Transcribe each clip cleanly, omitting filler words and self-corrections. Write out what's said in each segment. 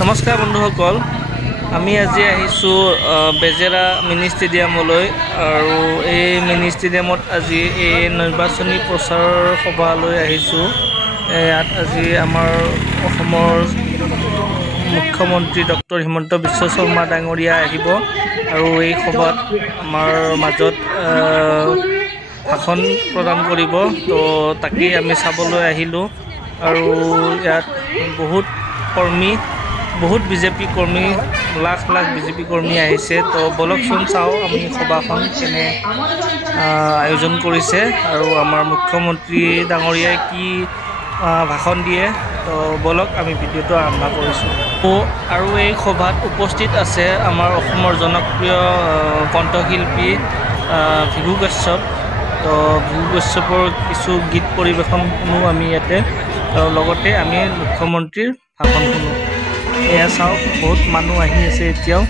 নমস্কাৰ বন্ধুসকল, আমি আজি আহিছোঁ বেজেৰা মিনি ষ্টেডিয়ামলৈ। আৰু এই মিনি ষ্টেডিয়ামত আজি এই নিৰ্বাচনী প্ৰচাৰ সভালৈ আহিছোঁ। ইয়াত আজি আমাৰ অসমৰ মুখ্যমন্ত্ৰী ডক্টৰ হিমন্ত বিশ্ব শৰ্মা ডাঙৰীয়া আহিব আৰু এই সভাত আমাৰ মাজত ভাষণ প্ৰদান কৰিব। তো তাকেই আমি চাবলৈ আহিলোঁ। আৰু ইয়াত বহুত বিজেপি কৰ্মী, লাখ বিজেপি কৰ্মী আহিছে। তো বলকচোন চাওঁ আমি সভাখন কেনে আয়োজন কৰিছে আৰু আমাৰ মুখ্যমন্ত্ৰী ডাঙৰীয়াই কি ভাষণ দিয়ে। তো বলক আমি ভিডিঅ'টো আৰম্ভ কৰিছোঁ। আৰু এই সভাত উপস্থিত আছে আমাৰ অসমৰ জনপ্ৰিয় কণ্ঠশিল্পী ভিঘু কাশ্যপ। তো ভিঘু কাশ্যপৰ কিছু গীত পৰিৱেশন শুনো আমি ইয়াতে, আৰু লগতে আমি মুখ্যমন্ত্ৰীৰ ভাষণ শুনো। এয়া চাওক, বহুত মানুহ আহি আছে এতিয়াও।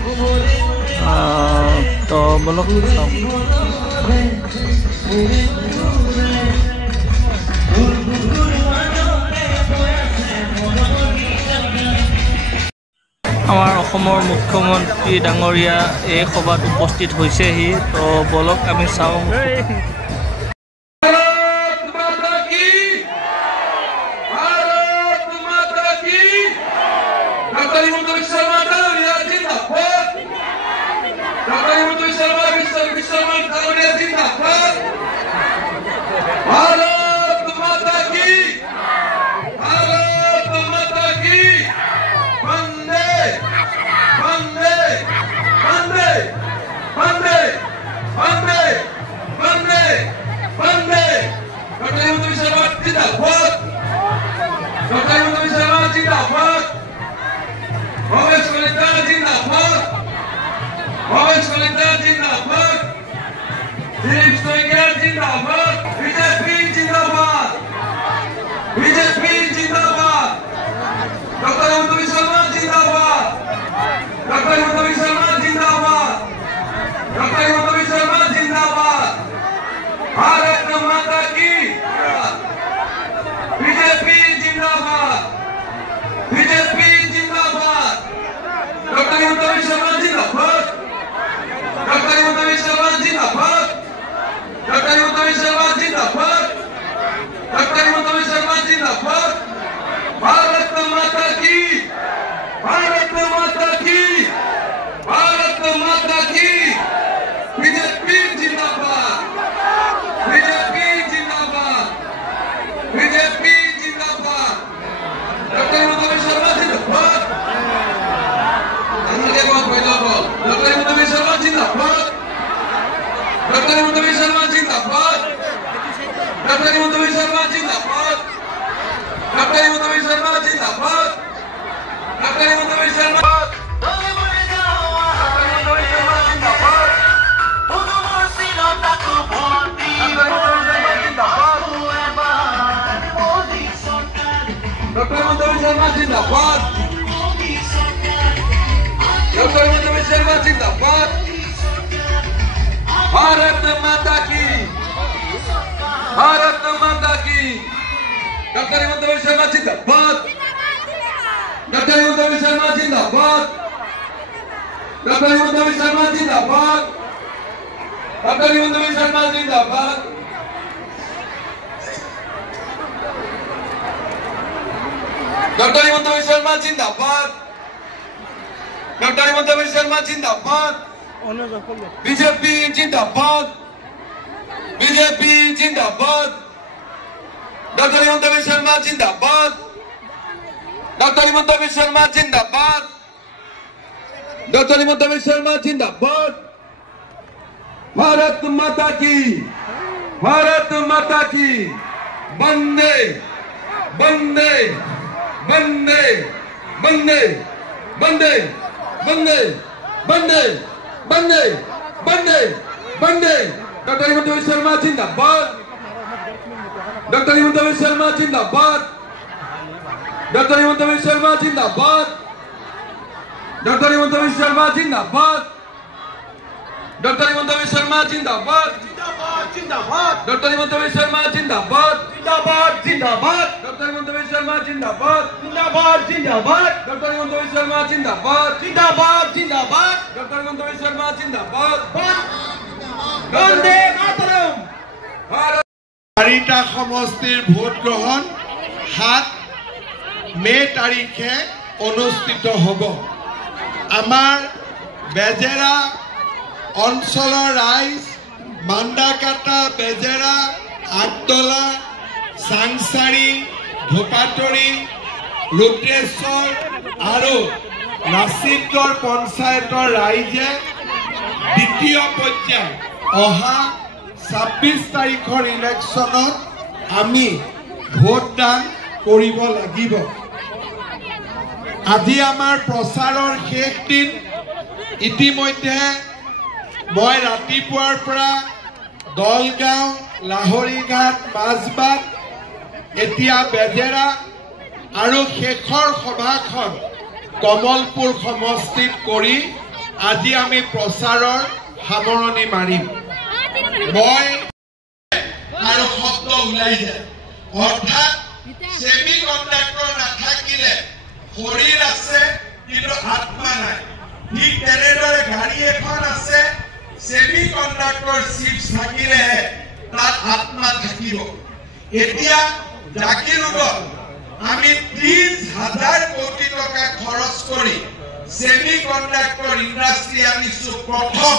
তো বলক চাওক। আমাৰ অসমৰ মুখ্যমন্ত্ৰী ডাঙৰীয়া এই সভাত উপস্থিত হৈছেহি। তো বলক আমি চাওঁ। भारत माता की, भारत माता की। डॉक्टर हिमंत बिश्व शर्मा जिंदाबाद, डॉक्टर हिमंत बिश्व शर्मा जिंदाबाद, डॉक्टर हिमंत बिश्व शर्मा जिंदाबाद, डॉक्टर हिमंत बिश्व शर्मा जिंदाबाद, डॉक्टर हिमंत बिश्व शर्मा जिंदाबाद, डॉक्टर हिमंत बिश्व शर्मा जिंदाबाद, बीजेपी जिंदाबाद, बीजेपी जिंदाबाद, डॉक्टर हिमंत बिश्व शर्मा जिंदाबाद, डॉक्टर हिमंत बिश्व शर्मा जिंदाबाद, डॉक्टर हिमंत बिश्व शर्मा जिंदाबाद। भारत माता की, भारत माता की। वंदे वंदे वंदे वंदे वंदे वंदे वंदे वंदे वंदे वंदे। डॉक्टर हिमंत बिश्व शर्मा जिंदाबाद, डॉक्टर हिमंत बिश्व शर्मा जिंदाबाद, डॉक्टर हिमंत बिश्व शर्मा जिंदाबाद, डॉक्टर हिमंत बिश्व शर्मा जिंदाबाद, डॉक्टर हिमंत बिश्व शर्मा जिंदाबाद। ডক্টর হিমন্ত বিশ্ব শর্মা জিন্দাবাদ জিন্দাবাদ জিন্দাবাদ ডক্টর হিমন্ত বিশ্ব শর্মা জিন্দাবাদ জিন্দাবাদ জিন্দাবাদ ডক্টর হিমন্ত বিশ্ব শর্মা জিন্দাবাদ জিন্দাবাদ জিন্দাবাদ ডক্টর হিমন্ত বিশ্ব শর্মা জিন্দাবাদ বন্দে মাতরম। ভারত 4টা সমষ্টিৰ ভোট গ্ৰহণ 7 মে তাৰিখে অনুষ্ঠিত হ'ব। আমাৰ বেজেৰা অঞ্চলৰ ৰাইজ মান্দাকাটা, বেজেৰা, আগতলা, চাংচাৰী, ধোপাতৰী, ৰুদ্ৰেশ্বৰ আৰু লাচিতগড় পঞ্চায়তৰ ৰাইজে দ্বিতীয় পৰ্যায় অহা 26 তাৰিখৰ ইলেকশ্যনত আমি ভোটদান কৰিব লাগিব। আজি আমাৰ প্ৰচাৰৰ শেষ দিন। ইতিমধ্যে মই ৰাতিপুৱাৰ পৰা দলগাঁও, লাহৰীঘাট, মাজবাট, এতিয়া বেজেৰা আৰু শেষৰ সভাখন কমলপুৰ সমষ্টিত কৰি আজি আমি প্ৰচাৰৰ সামৰণি মাৰিম। মই আৰু শব্দ ওলাই যায়, অৰ্থাৎ সেমি কণ্ডাক্টৰ নাথাকিলে শৰীৰ আছে কিন্তু আত্মা নাই। ঠিক তেনেদৰে গাড়ী এখন আছে, সেমি কণ্ডাক্টৰ চিপছ থাকিলেহে তাত আত্মা থাকিব। এতিয়া জাগিৰোডত আমি 30,000 কোটি টকা খৰচ কৰি সেমি কণ্ডাক্টৰ ইণ্ডাষ্ট্ৰী আনিছো প্ৰথম।